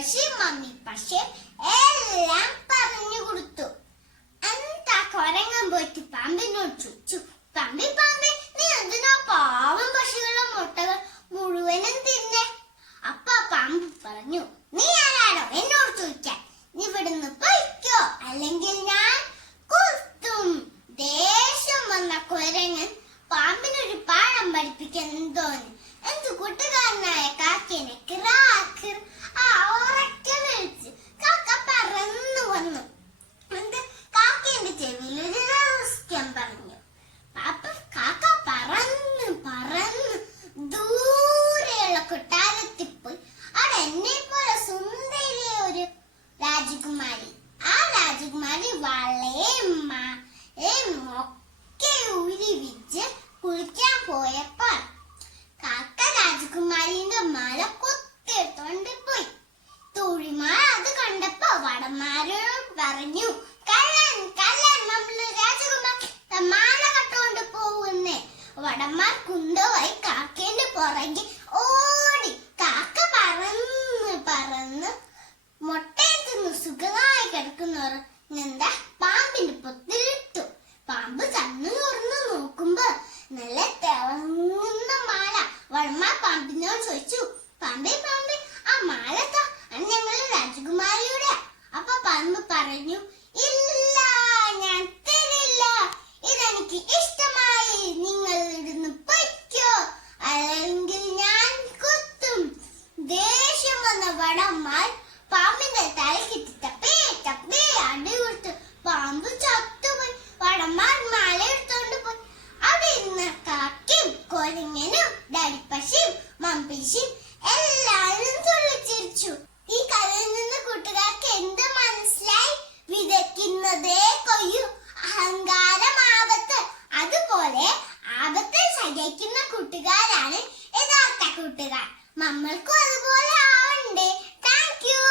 പശയും mummy പശയും എല്ലാം പറഞ്ഞു കൊടുത്തു. എന്താ കൊരങ്ങൻ പോയിട്ട് പാമ്പിനോട് ചോദിച്ചു, പാമ്പി പാമ്പി നീ എന്തിനാ പാവം പശുക്കളുടെ മുട്ടകൾ മുഴുവനും തിന്നെ? അപ്പ പാമ്പ് പറഞ്ഞു, നീ ആരാടോ എന്നോട് ചോദിക്കാൻ? നീ ഇവിടുന്ന് പൊയ്ക്കോ, അല്ലെങ്കിൽ ഞാൻ കുത്തും. ദേഷ്യം വന്ന കുരങ്ങൻ പാമ്പിനൊരു പാഠം പഠിപ്പിക്കാൻ തോന്നി. എന്ത് കൂട്ടുകാരനായ കാക്കേനെ കിറാക്കിർ ഉറക്കെ വിളിച്ച് കാക്ക പറന്നു വന്നു. കാക്കേന്റെ ചെവിയിൽ ഒരു രഹസ്യം പറഞ്ഞു. കാക്ക പറന്ന് പറന്ന് ദൂരെയുള്ള കൊട്ടാരത്തിൽ പോയി. അവിടെ എന്നെ പോലെ സുന്ദരിയ ഒരു രാജകുമാരി. ആ രാജകുമാരി വളയും ഒക്കെ ഊരി വിച്ച് കുളിക്കാൻ പോയപ്പോൾ കാക്ക രാജകുമാരിന്റെ മാല കൊത്തിയെടുത്തോണ്ട് പോയി. തോഴിമാർ അത് കണ്ടപ്പോ വടന്മാരോട് പറഞ്ഞു, കള്ളൻ കള്ളൻ നമ്മള് രാജകുമാരി മാല കട്ടുകൊണ്ട് പോകുന്നേ. വടന്മാർ കൊണ്ടുപോയി കാക്കേന്റെ പുറകെ ഓടി. കാക്ക പറന്ന് പറന്ന് മുട്ടയിൽ തിന്ന് സുഖമായി കിടക്കുന്നവർ എന്താ പാമ്പിന്റെ പൊത്തിലിട്ടു. പാമ്പ് ചന്നു തുറന്ന് നോക്കുമ്പോ നല്ല തിളങ്ങുന്ന മാല. വടന്മാർ പാമ്പിനോട് ചോദിച്ചു, പാമ്പേ പാമ്പേ ആ മാല ഞങ്ങള് രാജകുമാരിയുടെ. അപ്പൊ പാമ്പ് പറഞ്ഞു, ഇല്ല ഞാൻ തരില്ല, ഇതെനിക്ക് ഇഷ്ടമായി, നിങ്ങൾ ഇവിടുന്ന് പൊയ്ക്കോ, അല്ലെങ്കിൽ ഞാൻ കുത്തും. ദേഷ്യം വന്ന വടന്മാർ പാമ്പിന്റെ തലക്കിട്ട് തപ്പേ തപ്പേ അടി കൊടുത്തു. പാമ്പ് ചത്തുപോയി. വടന്മാർ മാല എടുത്തോണ്ട് പോയി. അവിടെ ഇരുന്ന കാക്കയും കൊരങ്ങനും ഡാഡിപ്പശയും മമ്പിശയും എല്ലാവരും തുള്ളിച്ചിരിച്ചു. ഈ കഥയിൽ നിന്ന് കൂട്ടുകാർക്ക് എന്ത് മനസ്സിലായി? വിതയ്ക്കുന്നതേ കൊയ്യൂ, അഹങ്കാരം ആപത്ത്. അതുപോലെ ആപത്തിൽ സഹിക്കുന്ന കൂട്ടുകാരാണ് യഥാർത്ഥ കൂട്ടുകാർ. നമ്മൾക്കും അതുപോലെ ആവണ്ടേ? Thank U.